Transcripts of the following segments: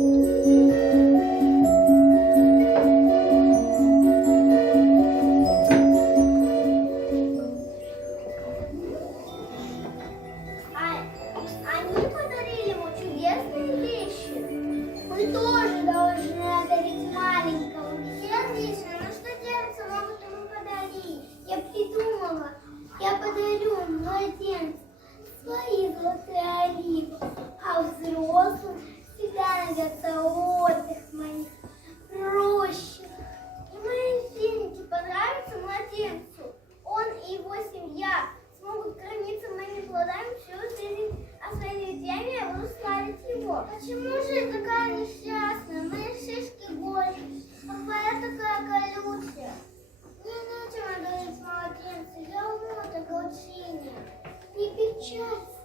Они подарили ему чудесные вещи. Мы тоже должны одарить маленького. Все отлично, но что девочки могут ему подарить? Я придумала. Я подарю младенцу свои золотые оливы, а взрослым всегда найдется отдых в моих рощах. И мои финики понравятся младенцу. Он и его семья смогут кормиться моими плодами всю жизнь, а своими детьми я буду славить его. Почему же я такая несчастная? Мои шишки горят, а твоя такая колючая. Мне нечем одарить младенца, я умру от огорчения. Не печалься,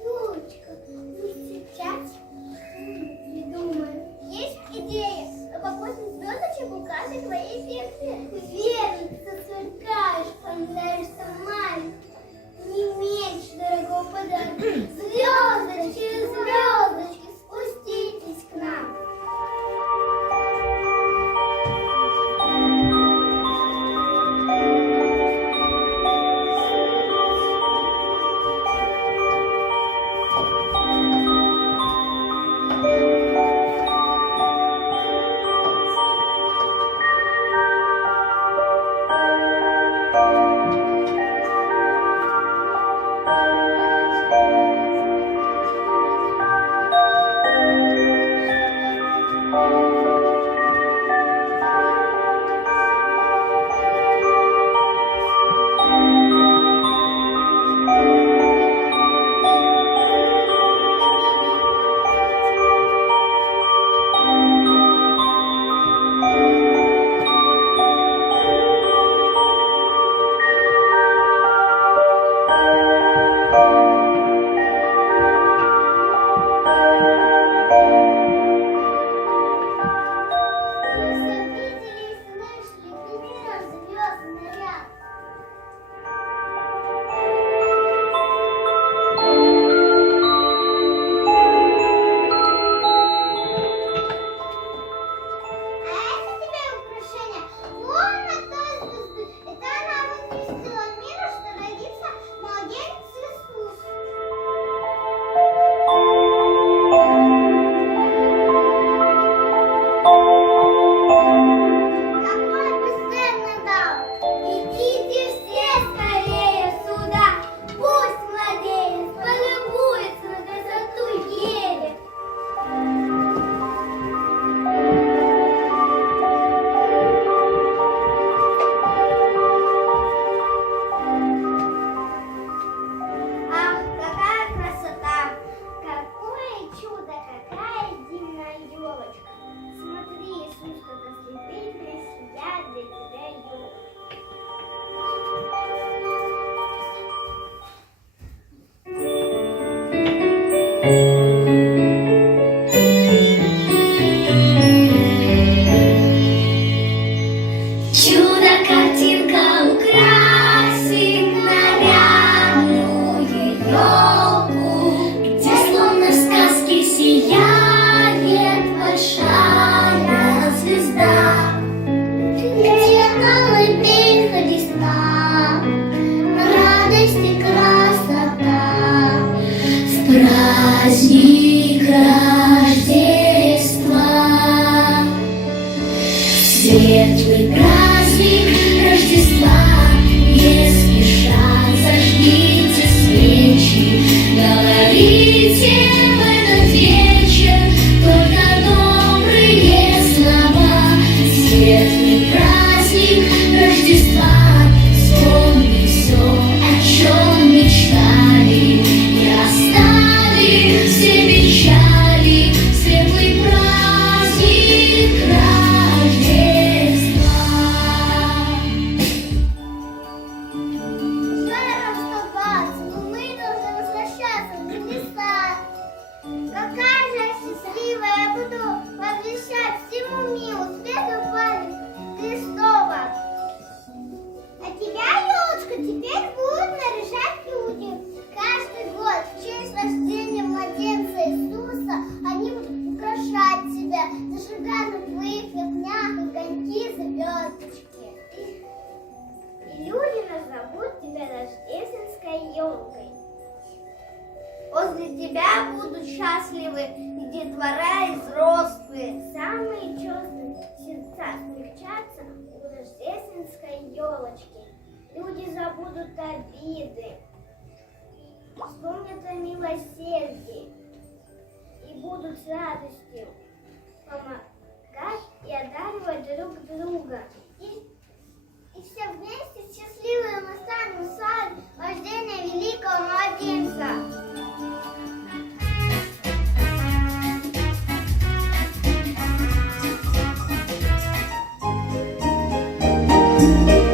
Юлечка, мы сейчас придумаем. Есть идея, но попросим звездочек украсить твои перцы. Верно, ты сверкаешь, понравишься маленький. Не меньше дорогого подарка. Звездочки, звездочки, спуститесь к нам. елкой. Возле тебя будут счастливы и детвора, и взрослые. Самые чувства сердца смягчатся у рождественской елочки. Люди забудут обиды, вспомнят о милосердии и будут с радостью помогать и одаривать друг друга. И все вместе счастливые мы станем в сале рождения великого младенца. Thank you.